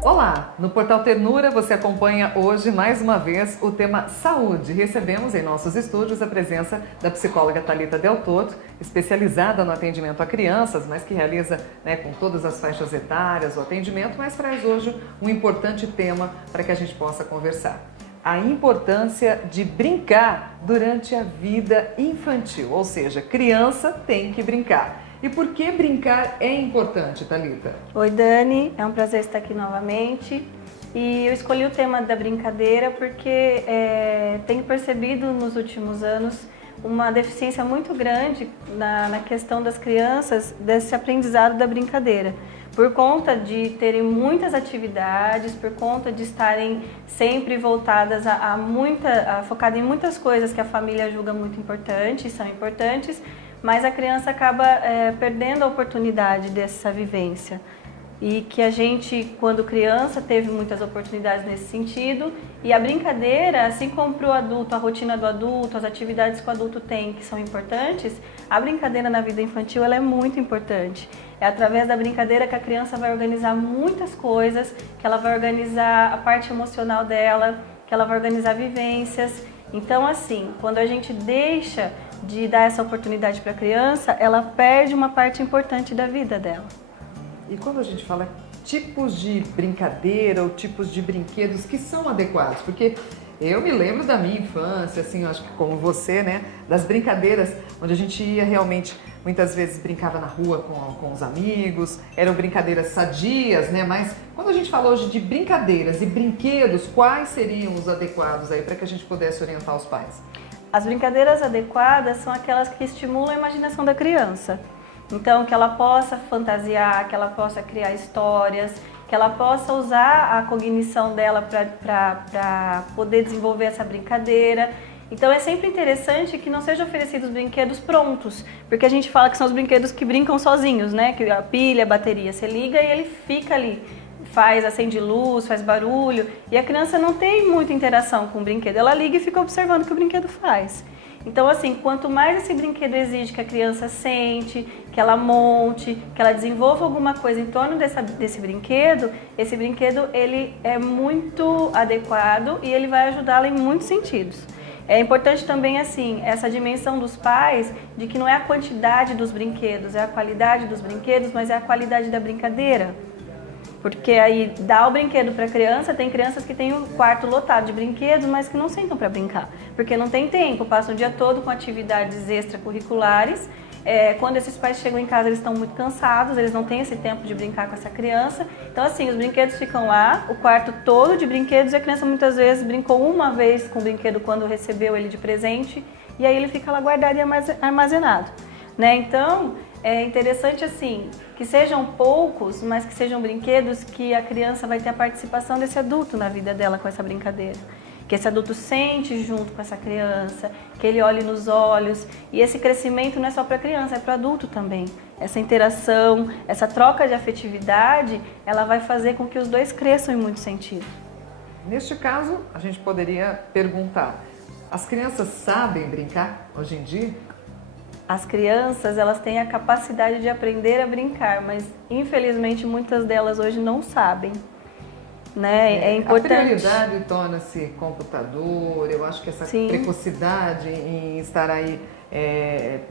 Olá! No Portal Ternura você acompanha hoje mais uma vez o tema saúde. Recebemos em nossos estúdios a presença da psicóloga Thalita Del Toto, especializada no atendimento a crianças, mas que realiza com todas as faixas etárias o atendimento, mas traz hoje um importante tema para que a gente possa conversar. A importância de brincar durante a vida infantil, ou seja, criança tem que brincar. E por que brincar é importante, Thalita? Oi, Dani, é um prazer estar aqui novamente. E eu escolhi o tema da brincadeira porque tenho percebido nos últimos anos uma deficiência muito grande na questão das crianças, desse aprendizado da brincadeira. Por conta de terem muitas atividades, por conta de estarem sempre voltadas focadas em muitas coisas que a família julga muito importantes, são importantes, mas a criança acaba perdendo a oportunidade dessa vivência. E que a gente, quando criança, teve muitas oportunidades nesse sentido. E a brincadeira, assim como para o adulto, a rotina do adulto, as atividades que o adulto tem que são importantes, a brincadeira na vida infantil ela é muito importante. É através da brincadeira que a criança vai organizar muitas coisas, que ela vai organizar a parte emocional dela, que ela vai organizar vivências. Então, assim, quando a gente deixa de dar essa oportunidade para a criança, ela perde uma parte importante da vida dela. E quando a gente fala tipos de brincadeira ou tipos de brinquedos que são adequados, porque eu me lembro da minha infância, assim, eu acho que como você, né, das brincadeiras onde a gente ia realmente, muitas vezes brincava na rua com os amigos, eram brincadeiras sadias, né, mas quando a gente fala hoje de brincadeiras e brinquedos, quais seriam os adequados aí para que a gente pudesse orientar os pais? As brincadeiras adequadas são aquelas que estimulam a imaginação da criança. Então, que ela possa fantasiar, que ela possa criar histórias, que ela possa usar a cognição dela para poder desenvolver essa brincadeira. Então, é sempre interessante que não sejam oferecidos brinquedos prontos, porque a gente fala que são os brinquedos que brincam sozinhos, né? Que a pilha, a bateria, você liga e ele fica ali. Acende luz, faz barulho, e a criança não tem muita interação com o brinquedo, ela liga e fica observando o que o brinquedo faz. Então, assim, quanto mais esse brinquedo exige que a criança sente, que ela monte, que ela desenvolva alguma coisa em torno desse brinquedo, esse brinquedo ele é muito adequado e ele vai ajudá-la em muitos sentidos. É importante também, assim, essa dimensão dos pais de que não é a quantidade dos brinquedos, é a qualidade dos brinquedos, mas é a qualidade da brincadeira. Porque aí dá o brinquedo para a criança, tem crianças que têm o quarto lotado de brinquedos, mas que não sentam para brincar, porque não tem tempo, passam o dia todo com atividades extracurriculares. Quando esses pais chegam em casa, eles estão muito cansados, eles não têm esse tempo de brincar com essa criança. Então, assim, os brinquedos ficam lá, o quarto todo de brinquedos, e a criança muitas vezes brincou uma vez com o brinquedo quando recebeu ele de presente, e aí ele fica lá guardado e armazenado, né? Então, é interessante, assim, que sejam poucos, mas que sejam brinquedos que a criança vai ter a participação desse adulto na vida dela com essa brincadeira. Que esse adulto sente junto com essa criança, que ele olhe nos olhos. E esse crescimento não é só para a criança, é para o adulto também. Essa interação, essa troca de afetividade, ela vai fazer com que os dois cresçam em muito sentido. Neste caso, a gente poderia perguntar, as crianças sabem brincar hoje em dia? As crianças, elas têm a capacidade de aprender a brincar, mas infelizmente muitas delas hoje não sabem, né? É importante. A prioridade torna-se computador, eu acho que essa precocidade em estar aí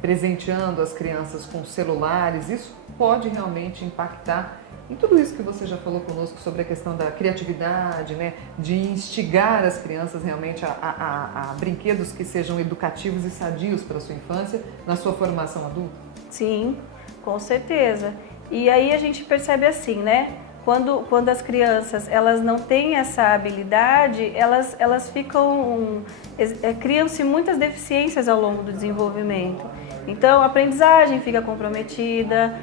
presenteando as crianças com celulares, isso pode realmente impactar em tudo isso que você já falou conosco sobre a questão da criatividade, né? De instigar as crianças realmente a brinquedos que sejam educativos e sadios para a sua infância, na sua formação adulta? Sim, com certeza. E aí a gente percebe assim, né? Quando as crianças elas não têm essa habilidade, elas ficam, criam-se muitas deficiências ao longo do desenvolvimento. Então, a aprendizagem fica comprometida,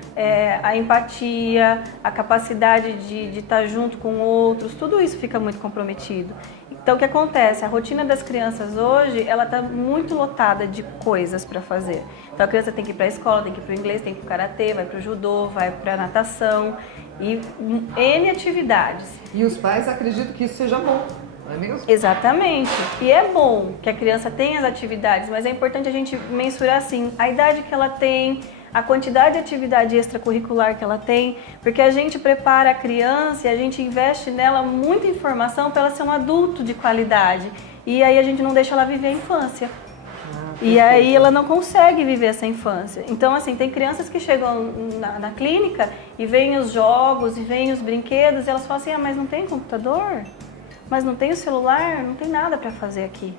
a empatia, a capacidade de estar junto com outros, tudo isso fica muito comprometido. Então, o que acontece? A rotina das crianças hoje, ela está muito lotada de coisas para fazer. Então, a criança tem que ir para a escola, tem que ir para o inglês, tem que ir para o karatê, vai para o judô, vai para a natação e N atividades. E os pais acreditam que isso seja bom. Não é mesmo? Exatamente. E é bom que a criança tenha as atividades, mas é importante a gente mensurar assim, a idade que ela tem, a quantidade de atividade extracurricular que ela tem, porque a gente prepara a criança e a gente investe nela muita informação para ela ser um adulto de qualidade. E aí a gente não deixa ela viver a infância. E aí ela não consegue viver essa infância. Então, assim, tem crianças que chegam na clínica e veem os jogos e veem os brinquedos e elas falam assim, mas não tem computador? Mas não tem o celular? Não tem nada para fazer aqui.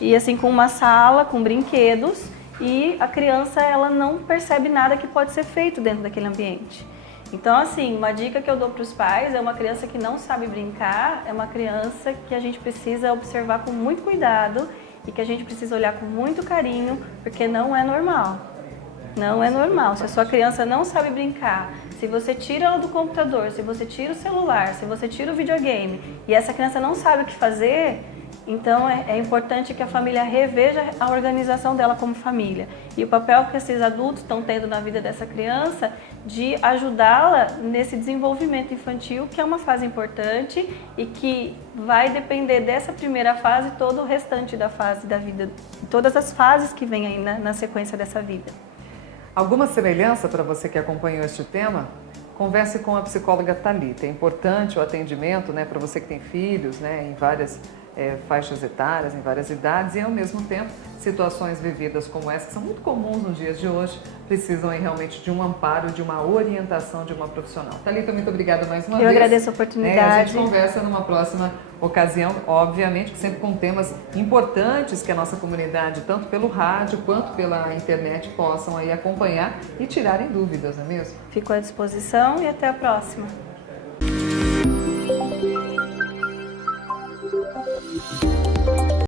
E assim, com uma sala, com brinquedos, e a criança ela não percebe nada que pode ser feito dentro daquele ambiente. Então, assim, uma dica que eu dou para os pais é uma criança que não sabe brincar, é uma criança que a gente precisa observar com muito cuidado e que a gente precisa olhar com muito carinho, porque não é normal. Não é normal. Se a sua criança não sabe brincar, se você tira ela do computador, se você tira o celular, se você tira o videogame e essa criança não sabe o que fazer, então é importante que a família reveja a organização dela como família. E o papel que esses adultos estão tendo na vida dessa criança de ajudá-la nesse desenvolvimento infantil, que é uma fase importante e que vai depender dessa primeira fase todo o restante da fase da vida, todas as fases que vêm aí na sequência dessa vida. Alguma semelhança para você que acompanhou este tema? Converse com a psicóloga Thalita. É importante o atendimento, né, para você que tem filhos, né, em várias faixas etárias, em várias idades, e ao mesmo tempo situações vividas como essa, que são muito comuns nos dias de hoje, precisam aí realmente de um amparo, de uma orientação de uma profissional. Thalita, muito obrigada mais uma vez. Eu agradeço a oportunidade. A gente conversa numa próxima ocasião, obviamente, que sempre com temas importantes que a nossa comunidade, tanto pelo rádio quanto pela internet, possam aí acompanhar e tirarem dúvidas, não é mesmo? Fico à disposição e até a próxima.